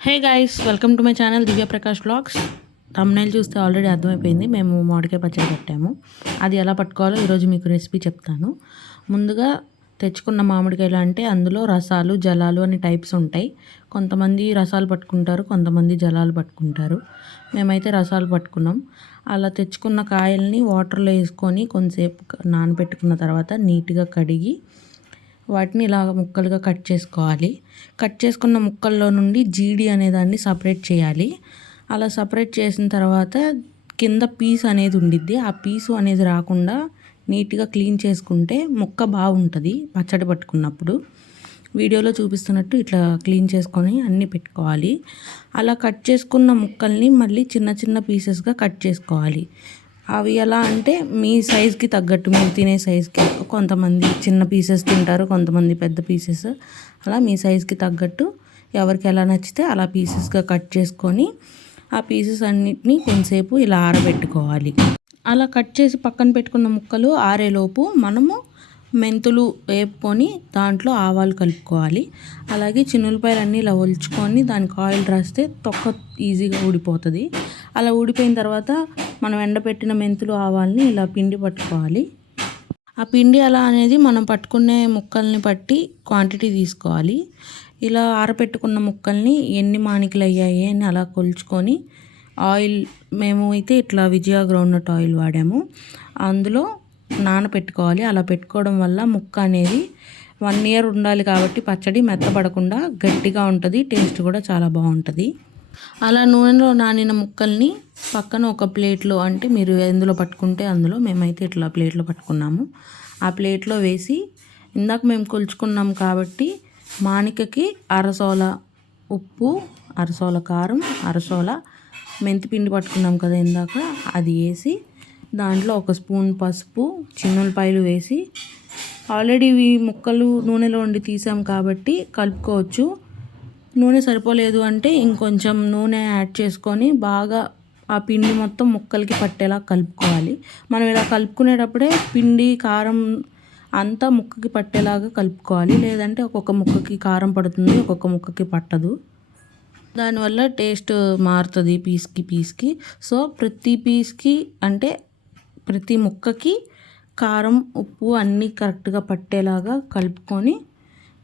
Hey guys welcome to my channel Divya Prakash blogs thumbnail చూస్తే already అర్థమైపోయింది. మేము మామిడికాయ పచ్చడి పెట్టాము. అది ఎలా పట్టుకోవాలో ఈరోజు మీకు రెసిపీ చెప్తాను. ముందుగా తెచ్చుకున్న మామిడికాయలు అంటే అందులో రసాలు జలాలు అని టైప్స్ ఉంటాయి. కొంతమంది రసాలు పట్టుకుంటారు కొంతమంది జలాలు పట్టుకుంటారు. మేమైతే రసాలు పట్టుకున్నాం. అలా తెచ్చుకున్న కాయల్ని వాటర్లో వేసుకొని కొంతసేపు నానబెట్టుకున్న తర్వాత నీట్గా కడిగి వాటిని ఇలాగ ముక్కలుగా కట్ చేసుకోవాలి. కట్ చేసుకున్న ముక్కల్లో నుండి జీడి అనే దాన్ని సపరేట్ చేయాలి. అలా సపరేట్ చేసిన తర్వాత కింద పీస్ అనేది ఉండిద్ది. ఆ పీసు అనేది రాకుండా నీట్గా క్లీన్ చేసుకుంటే ముక్క బాగుంటుంది పచ్చడి పట్టుకున్నప్పుడు. వీడియోలో చూపిస్తున్నట్టు ఇట్లా క్లీన్ చేసుకొని అన్నీ పెట్టుకోవాలి. అలా కట్ చేసుకున్న ముక్కల్ని మళ్ళీ చిన్న చిన్న పీసెస్గా కట్ చేసుకోవాలి. అవి ఎలా అంటే మీ సైజ్కి తగ్గట్టు మీరు తినే సైజ్కి కొంతమంది చిన్న పీసెస్ తింటారు కొంతమంది పెద్ద పీసెస్ అలా మీ సైజ్కి తగ్గట్టు ఎవరికి ఎలా నచ్చితే అలా పీసెస్గా కట్ చేసుకొని ఆ పీసెస్ అన్నిటినీ కొంతసేపు ఇలా ఆరబెట్టుకోవాలి. అలా కట్ చేసి పక్కన పెట్టుకున్న ముక్కలు ఆరేలోపు మనము మెంతులు వేపుకొని దాంట్లో ఆవాలు కలుపుకోవాలి. అలాగే చిన్నులపాయలన్నీ ఇలా ఒలుచుకొని దానికి ఆయిల్ రాస్తే తొక్క ఈజీగా ఊడిపోతుంది. అలా ఊడిపోయిన తర్వాత మనం ఎండబెట్టిన మెంతులు ఆవాల్ని ఇలా పిండి పట్టుకోవాలి. ఆ పిండి అలా అనేది మనం పట్టుకునే ముక్కల్ని బట్టి క్వాంటిటీ తీసుకోవాలి. ఇలా ఆరపెట్టుకున్న ముక్కల్ని ఎన్ని మానికలు అయ్యాయి అని అలా కొలుచుకొని ఆయిల్ మేము అయితే ఇట్లా విజయ గ్రౌండ్నట్ ఆయిల్ వాడాము. అందులో నానపెట్టుకోవాలి. అలా పెట్టుకోవడం వల్ల ముక్క అనేది వన్ ఇయర్ ఉండాలి కాబట్టి పచ్చడి మెత్తపడకుండా గట్టిగా ఉంటుంది టేస్ట్ కూడా చాలా బాగుంటుంది. అలా నూనెలో నానిన ముక్కల్ని పక్కన ఒక ప్లేట్లో అంటే మీరు ఎందులో పట్టుకుంటే అందులో మేమైతే ఇట్లా ప్లేట్లో పట్టుకున్నాము. ఆ ప్లేట్లో వేసి ఇందాక మేము కొలుచుకున్నాం కాబట్టి మానికకి అరసోల ఉప్పు అరసోల కారం అరసోల మెంతిపిండి పట్టుకున్నాం కదా ఇందాక. అది వేసి దాంట్లో ఒక స్పూన్ పసుపు చిన్నులపాయలు వేసి ఆల్రెడీ ఇవి ముక్కలు నూనెలో ఉండి తీసాం కాబట్టి కలుపుకోవచ్చు. నూనె సరిపోలేదు అంటే ఇంకొంచెం నూనె యాడ్ చేసుకొని బాగా ఆ పిండి మొత్తం ముక్కలకి పట్టేలా కలుపుకోవాలి. మనం ఇలా కలుపుకునేటప్పుడే పిండి కారం అంతా ముక్కకి పట్టేలాగా కలుపుకోవాలి. లేదంటే ఒక్కొక్క ముక్కకి కారం పడుతుంది ఒక్కొక్క ముక్కకి పట్టదు. దానివల్ల టేస్ట్ మారుతుంది పీస్కి పీస్కి. సో ప్రతి పీస్కి అంటే ప్రతి ముక్కకి కారం ఉప్పు అన్నీ కరెక్ట్గా పట్టేలాగా కలుపుకొని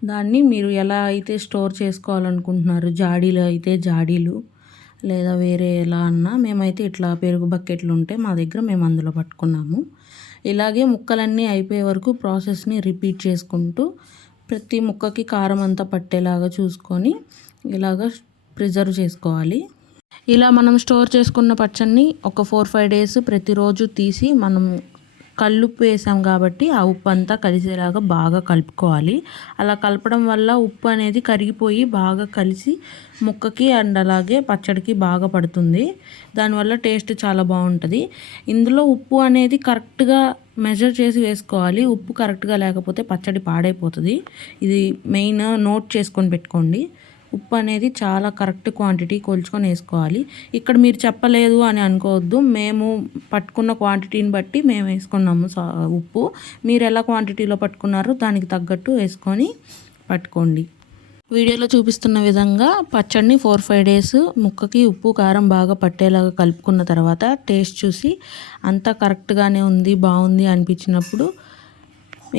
దాన్ని మీరు ఎలా అయితే స్టోర్ చేసుకోవాలనుకుంటున్నారు? జాడీలు అయితే జాడీలు లేదా వేరే ఎలా అన్నా మేమైతే ఇట్లా పెరుగు బకెట్లు ఉంటే మా దగ్గర మేము అందులో పట్టుకున్నాము. ఇలాగే ముక్కలన్నీ అయిపోయే వరకు ప్రాసెస్ని రిపీట్ చేసుకుంటూ ప్రతి ముక్కకి కారం అంతా పట్టేలాగా చూసుకొని ఇలాగ ప్రిజర్వ్ చేసుకోవాలి. ఇలా మనం స్టోర్ చేసుకున్న పచ్చడిని ఒక ఫోర్ ఫైవ్ డేస్ ప్రతిరోజు తీసి మనం కల్లుప్పు వేసాం కాబట్టి ఆ ఉప్పు అంతా కలిసేలాగా బాగా కలుపుకోవాలి. అలా కలపడం వల్ల ఉప్పు అనేది కరిగిపోయి బాగా కలిసి ముక్కకి అండ్ అలాగే పచ్చడికి బాగా పడుతుంది. దానివల్ల టేస్ట్ చాలా బాగుంటుంది. ఇందులో ఉప్పు అనేది కరెక్ట్గా మెజర్ చేసి వేసుకోవాలి. ఉప్పు కరెక్ట్గా లేకపోతే పచ్చడి పాడైపోతుంది. ఇది మెయిన్ నోట్ చేసుకొని పెట్టుకోండి. ఉప్పు అనేది చాలా కరెక్ట్ క్వాంటిటీ కొలుచుకొని వేసుకోవాలి. ఇక్కడ మీరు చెప్పలేదు అని అనుకోవద్దు. మేము పట్టుకున్న క్వాంటిటీని బట్టి మేము వేసుకున్నాము ఉప్పు. మీరు ఎలా క్వాంటిటీలో పట్టుకున్నారో దానికి తగ్గట్టు వేసుకొని పట్టుకోండి. వీడియోలో చూపిస్తున్న విధంగా పచ్చడిని ఫోర్ ఫైవ్ డేస్ ముక్కకి ఉప్పు కారం బాగా పట్టేలాగా కలుపుకున్న తర్వాత టేస్ట్ చూసి అంతా కరెక్ట్గానే ఉంది బాగుంది అనిపించినప్పుడు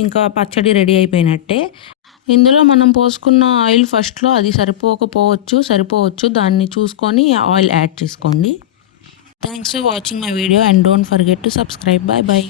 ఇంకా పచ్చడి రెడీ అయిపోయినట్టే. ఇందులో మనం పోసుకున్న ఆయిల్ ఫస్ట్లో అది సరిపోకపోవచ్చు సరిపోవచ్చు. దాన్ని చూసుకొని ఆయిల్ యాడ్ చేసుకోండి. Thanks for watching my video and don't forget to subscribe bye bye